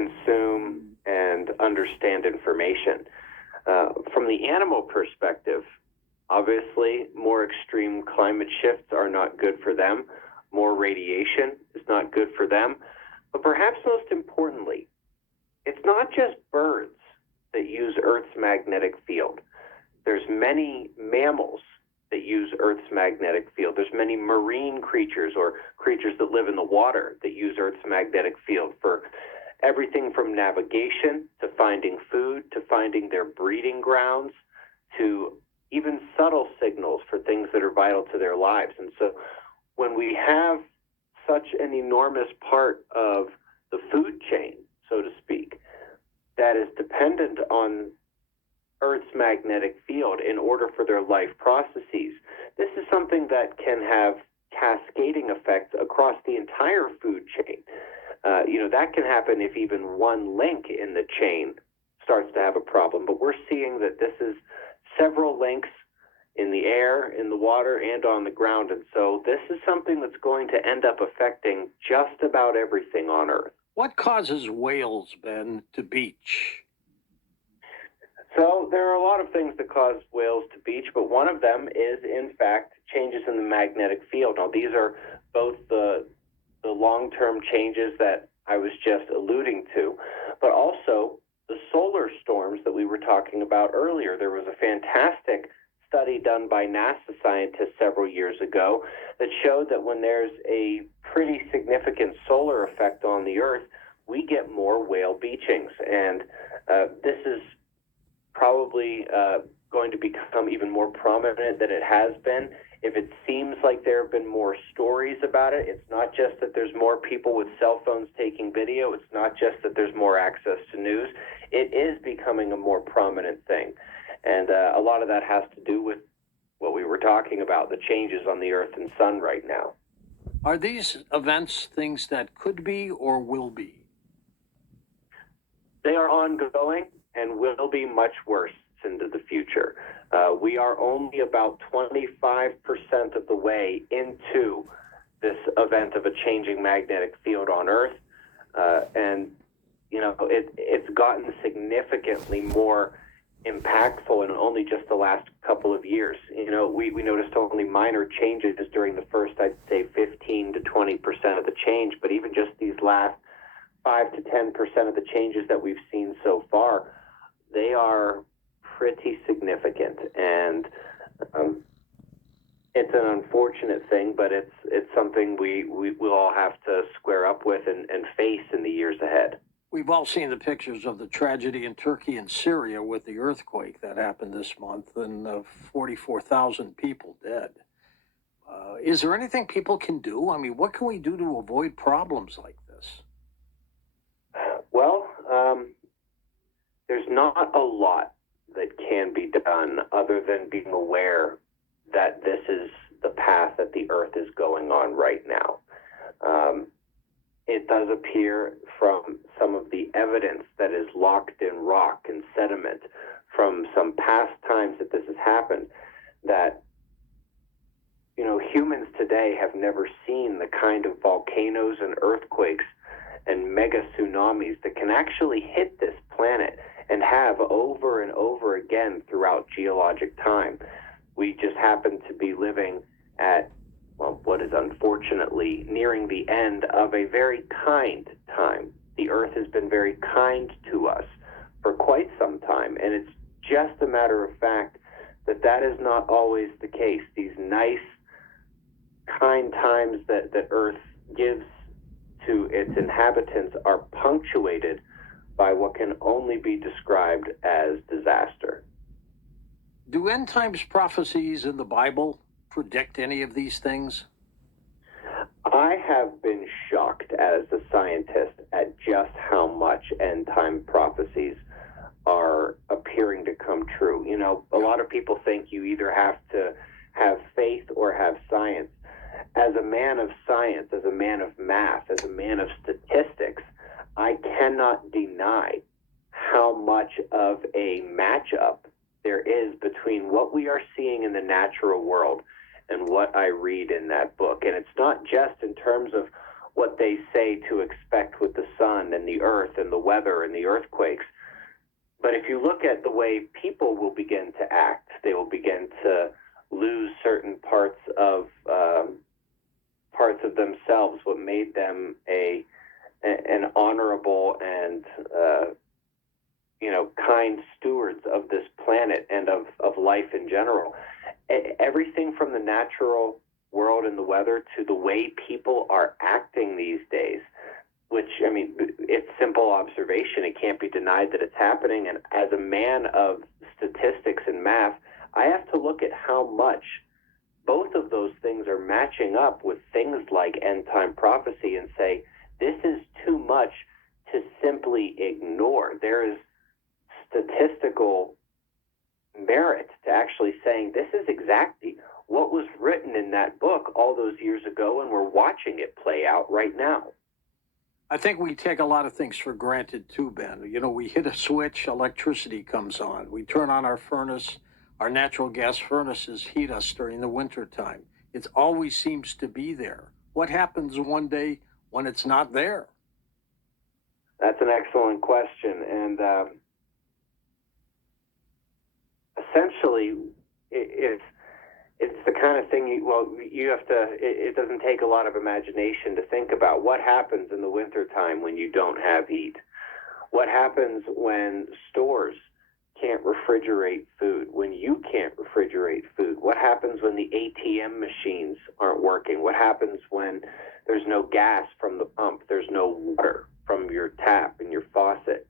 consume and understand information. From the animal perspective, obviously, more extreme climate shifts are not good for them. More radiation is not good for them. But perhaps most importantly, it's not just birds that use Earth's magnetic field. There's many mammals that use Earth's magnetic field. There's many marine creatures or creatures that live in the water that use Earth's magnetic field for everything from navigation to finding food to finding their breeding grounds to even subtle signals for things that are vital to their lives. And so when we have such an enormous part of the food chain, so to speak, that is dependent on Earth's magnetic field in order for their life processes, this is something that can have cascading effects across the entire food chain. That can happen if even one link in the chain starts to have a problem. But we're seeing that this is several links in the air, in the water, and on the ground. And so this is something that's going to end up affecting just about everything on Earth. What causes whales, Ben, to beach? So there are a lot of things that cause whales to beach, but one of them is, in fact, changes in the magnetic field. Now, these are both the long-term changes that I was just alluding to, but also the solar storms that we were talking about earlier. There was a fantastic study done by NASA scientists several years ago that showed that when there's a pretty significant solar effect on the Earth, we get more whale beachings. And this is probably going to become even more prominent than it has been. If it seems like there have been more stories about it, it's not just that there's more people with cell phones taking video. It's not just that there's more access to news. It is becoming a more prominent thing. And a lot of that has to do with what we were talking about, the changes on the Earth and Sun right now. Are these events things that could be or will be? They are ongoing and will be much worse into the future. We are only about 25% of the way into this event of a changing magnetic field on Earth. It's gotten significantly more impactful in only just the last couple of years. We noticed only minor changes during the first, I'd say, 15 to 20% of the change, but even just these last 5 to 10% of the changes that we've seen so far, they are pretty significant. And it's an unfortunate thing, but it's something we will all have to square up with and face in the years ahead. We've all seen the pictures of the tragedy in Turkey and Syria with the earthquake that happened this month and 44,000 people dead. Is there anything people can do? I mean, what can we do to avoid problems like this? Well, there's not a lot that can be done other than being aware that this is the path that the Earth is going on right now. It does appear from some of the evidence that is locked in rock and sediment from some past times that this has happened that, humans today have never seen the kind of volcanoes and earthquakes and mega tsunamis that can actually hit this planet and have over and over again throughout geologic time. We just happen to be living at what is unfortunately nearing the end of a very kind time. The Earth has been very kind to us for quite some time, and it's just a matter of fact that is not always the case. These nice, kind times that Earth gives to its inhabitants are punctuated by what can only be described as disaster. Do end times prophecies in the Bible predict any of these things? I have been shocked as a scientist at just how much end time prophecies are appearing to come true. A lot of people think you either have to have faith or have science. As a man of science, as a man of math, as a man of statistics, I cannot deny how much of a matchup there is between what we are seeing in the natural world and what I read in that book. And it's not just in terms of what they say to expect with the sun and the earth and the weather and the earthquakes. But if you look at the way people will begin to act, they will begin to lose certain parts of themselves, what made them an honorable and kind stewards of this planet and of life in general. Everything from the natural world and the weather to the way people are acting these days, which, I mean, it's simple observation. It can't be denied that it's happening. And as a man of statistics and math, I have to look at how much both of those things are matching up with things like end time prophecy and say, this is too much to simply ignore. There is statistical merit to actually saying this is exactly what was written in that book all those years ago, and we're watching it play out right now. I think we take a lot of things for granted too, Ben. You know, we hit a switch, electricity comes on. We turn on our furnace, our natural gas furnaces heat us during the winter time. It always seems to be there. What happens one day when it's not there? That's an excellent question. And essentially, it's the kind of thing you have to, it doesn't take a lot of imagination to think about what happens in the wintertime when you don't have heat. What happens when stores can't refrigerate food, when you can't refrigerate food? What happens when the ATM machines aren't working? What happens when there's no gas from the pump, there's no water from your tap and your faucet?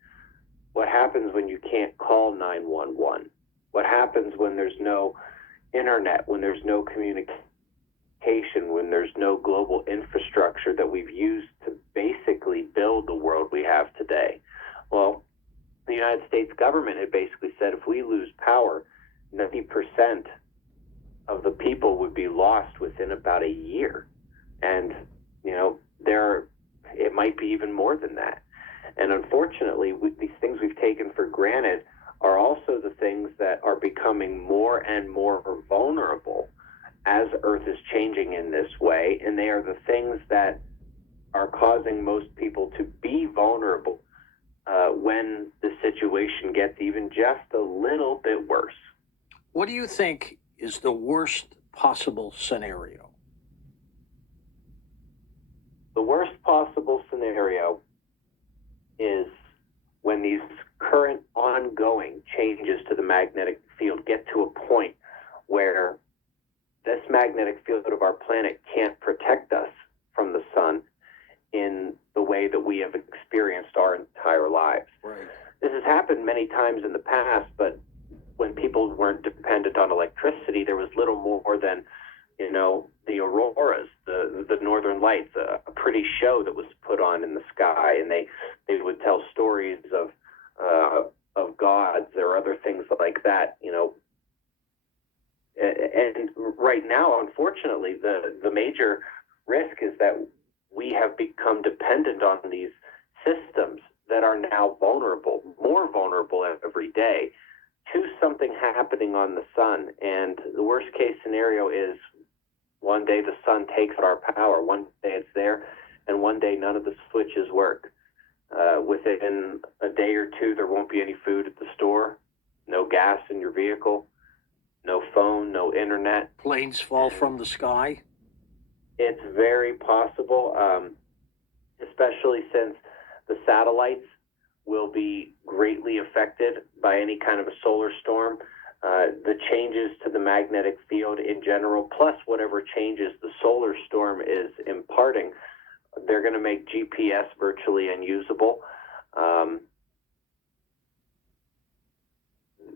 What happens when you can't call 911? What happens when there's no internet, when there's no communication, when there's no global infrastructure that we've used to basically build the world we have today? Well, the United States government had basically said if we lose power, 90% of the people would be lost within about a year. And, it might be even more than that. And unfortunately, these things we've taken for granted are also the things that are becoming more and more vulnerable as Earth is changing in this way. And they are the things that are causing most people to be vulnerable when the situation gets even just a little bit worse. What do you think is the worst possible scenario? The worst possible scenario is when these current ongoing changes to the magnetic field get to a point where this magnetic field of our planet can't protect us from the sun in the way that we have experienced our entire lives. Right. This has happened many times in the past, but when people weren't dependent on electricity, there was little more than, the auroras, the northern lights, a pretty show that was put on in the sky, and they would tell stories of gods or other things like that, And right now, unfortunately, the major risk is that we have become dependent on these systems that are now vulnerable, more vulnerable every day, to something happening on the sun. And the worst case scenario is one day the sun takes our power, one day it's there, and one day none of the switches work. Within a day or two, there won't be any food at the store, no gas in your vehicle, no phone, no internet. Planes fall from the sky? It's very possible, especially since the satellites will be greatly affected by any kind of a solar storm. The changes to the magnetic field in general, plus whatever changes the solar storm is imparting, they're going to make GPS virtually unusable.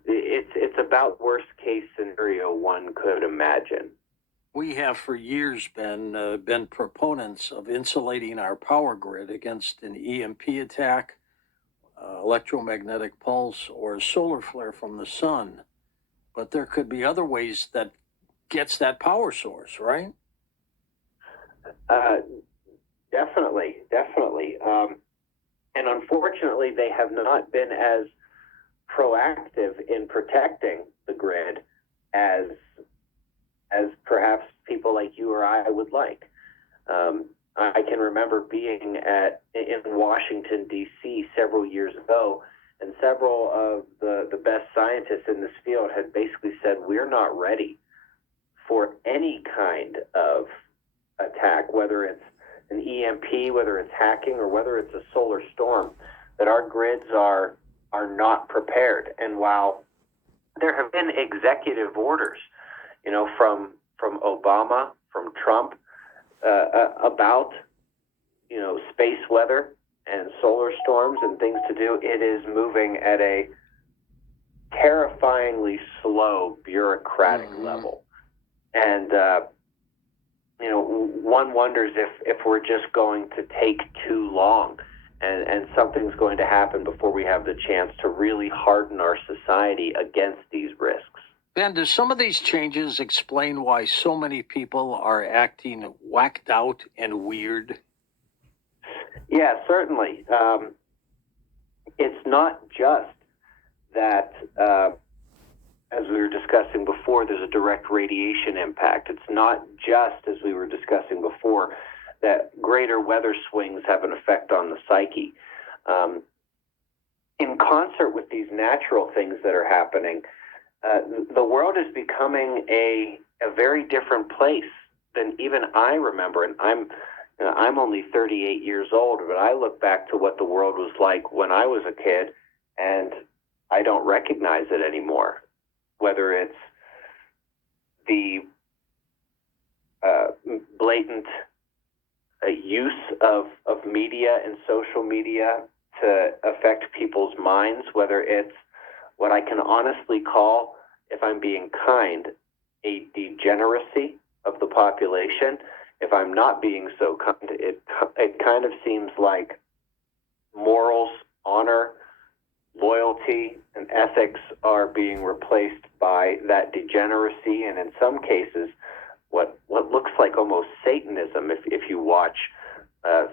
It's about worst case scenario one could imagine. We have for years been proponents of insulating our power grid against an EMP attack, electromagnetic pulse, or a solar flare from the sun. But there could be other ways that gets that power source, right? Definitely. And unfortunately, they have not been as proactive in protecting the grid as perhaps people like you or I would like. I can remember being in Washington, D.C. several years ago, and several of the best scientists in this field had basically said, we're not ready for any kind of attack, whether it's an EMP, whether it's hacking, or whether it's a solar storm, that our grids are not prepared. And while there have been executive orders, from Obama, from Trump, about, space weather and solar storms and things to do, it is moving at a terrifyingly slow bureaucratic level. And, one wonders if we're just going to take too long and something's going to happen before we have the chance to really harden our society against these risks. Ben, do some of these changes explain why so many people are acting whacked out and weird? Yeah, certainly. It's not just that, as we were discussing before, there's a direct radiation impact. It's not just, as we were discussing before, that greater weather swings have an effect on the psyche. In concert with these natural things that are happening, the world is becoming a very different place than even I remember. And I'm only 38 years old, but I look back to what the world was like when I was a kid, and I don't recognize it anymore. Whether it's the blatant use of media and social media to affect people's minds, whether it's what I can honestly call, if I'm being kind, a degeneracy of the population. If I'm not being so kind, it kind of seems like morals, honor, loyalty, and ethics are being replaced by that degeneracy, and in some cases, what looks like almost Satanism if you watch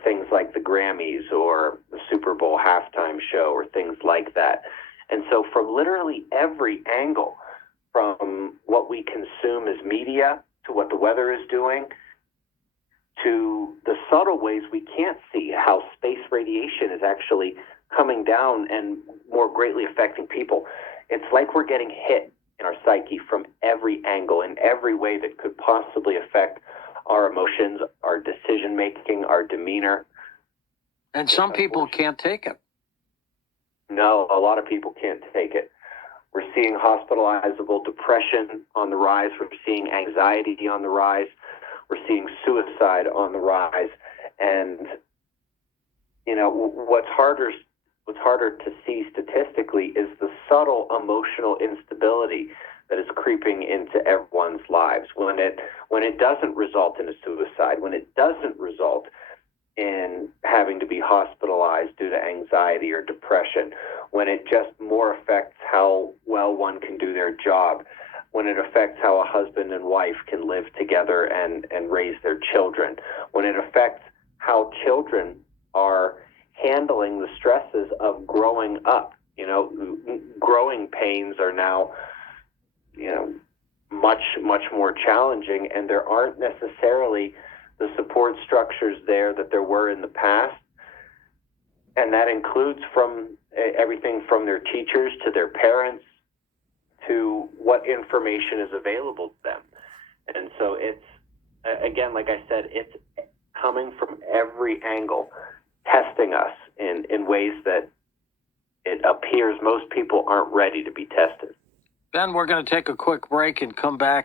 things like the Grammys or the Super Bowl halftime show or things like that. And so from literally every angle, from what we consume as media to what the weather is doing, to the subtle ways we can't see how space radiation is actually coming down and more greatly affecting people. It's like we're getting hit in our psyche from every angle, in every way that could possibly affect our emotions, our decision-making, our demeanor. And some people can't take it. No, a lot of people can't take it. We're seeing hospitalizable depression on the rise. We're seeing anxiety on the rise. We're seeing suicide on the rise. And, what's harder to see statistically is the subtle emotional instability that is creeping into everyone's lives when it doesn't result in a suicide, when it doesn't result in having to be hospitalized due to anxiety or depression, when it just more affects how well one can do their job, when it affects how a husband and wife can live together and raise their children, when it affects how children are handling the stresses of growing up. Growing pains are now, much, much more challenging, and there aren't necessarily the support structures there that there were in the past. And that includes from everything from their teachers to their parents to what information is available to them. And so it's, again, like I said, it's coming from every angle, testing us in ways that it appears most people aren't ready to be tested. Ben, we're going to take a quick break and come back